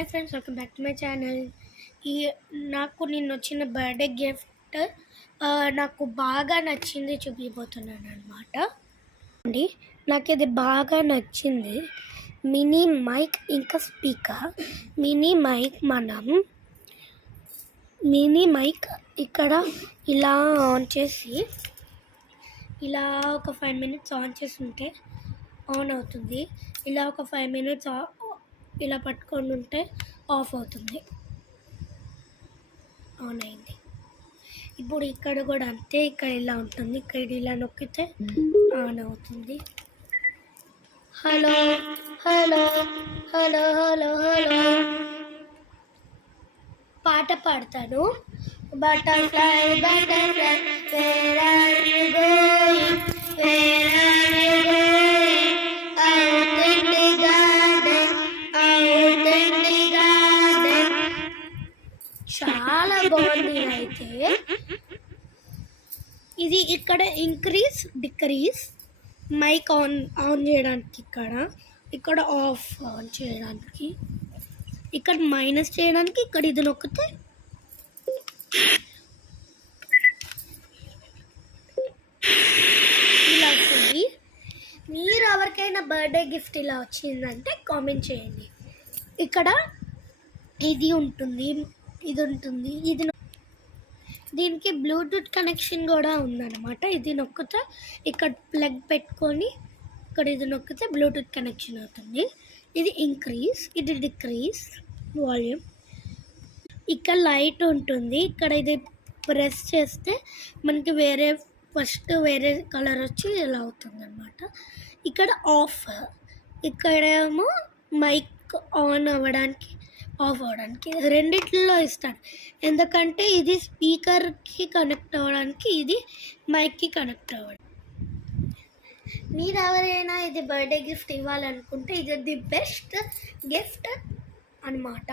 Hi friends, welcome back to my channel. నాకు నిన్న వచ్చిన బర్త్డే గిఫ్ట్ నాకు బాగా నచ్చింది చూపిపోతున్నాను అనమాట అండి. నాకు ఇది బాగా నచ్చింది. మినీ మైక్ ఇంకా స్పీకర్. మినీ మైక్ ఇక్కడ ఇలా ఆన్ చేసి ఇలా ఒక 5 minutes ఆన్ చేసి ఉంటే ఆన్ అవుతుంది. ఇలా ఒక 5 minutes ఇలా పట్టుకొని ఉంటే ఆఫ్ అవుతుంది. ఆన్ అయింది. ఇప్పుడు ఇక్కడ కూడా అంతే. ఇక్కడ ఇలా ఉంటుంది. ఇక్కడ ఇలా నొక్కితే ఆన్ అవుతుంది. Hello hello hello hello hello పాట పాడతాను. Butterfly butterfly where are you going, where are you going, out in the garden, out in the garden. చాలా బాగుంది. అయితే ఇది ఇక్కడ ఇంక్రీజ్ డిక్రీజ్ మైక్ ఆన్ చేయడానికి, ఇక్కడ ఆఫ్ ఆన్ చేయడానికి, ఇక్కడ మైనస్ చేయడానికి, ఇక్కడ ఇది నొక్కితే ఇలా వస్తుంది. మీరు ఎవరికైనా బర్త్డే గిఫ్ట్ ఇలా వచ్చిందంటే కామెంట్ చేయండి. ఇక్కడ ఇది ఉంటుంది, దీనికి బ్లూటూత్ కనెక్షన్ కూడా ఉందన్నమాట. ఇది నొక్కితే ఇక్కడ ప్లగ్ పెట్టుకొని ఇక్కడ ఇది నొక్కితే బ్లూటూత్ కనెక్షన్ అవుతుంది. ఇది ఇంక్రీజ్, ఇది డిక్రీజ్ వాల్యూమ్. ఇక్కడ లైట్ ఉంటుంది. ఇక్కడ ఇది ప్రెస్ చేస్తే మనకి ఫస్ట్ వేరే కలర్ వచ్చి ఇలా అవుతుంది అన్నమాట. ఇక్కడ ఆఫ్, ఇక్కడేమో మైక్ ఆన్ అవ్వడానికి ఆఫ్ అవ్వడానికి రెండిట్లో ఇస్తాడు. ఎందుకంటే ఇది స్పీకర్కి కనెక్ట్ అవ్వడానికి, ఇది మైక్కి కనెక్ట్ అవ్వడానికి. మీరు ఎవరైనా ఇది బర్త్డే గిఫ్ట్ ఇవ్వాలనుకుంటే ఇది ది బెస్ట్ గిఫ్ట్ అన్నమాట.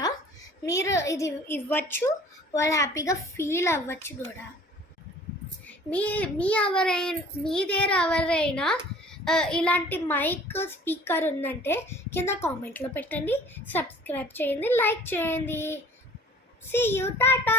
మీరు ఇది ఇవ్వచ్చు, వాళ్ళు హ్యాపీగా ఫీల్ అవ్వచ్చు కూడా. మీ దగ్గర ఎవరైనా ఇలాంటి మైక్ స్పీకర్ ఉందంటే కింద కామెంట్లో పెట్టండి. సబ్స్క్రైబ్ చేయండి, లైక్ చేయండి. See you, Tata.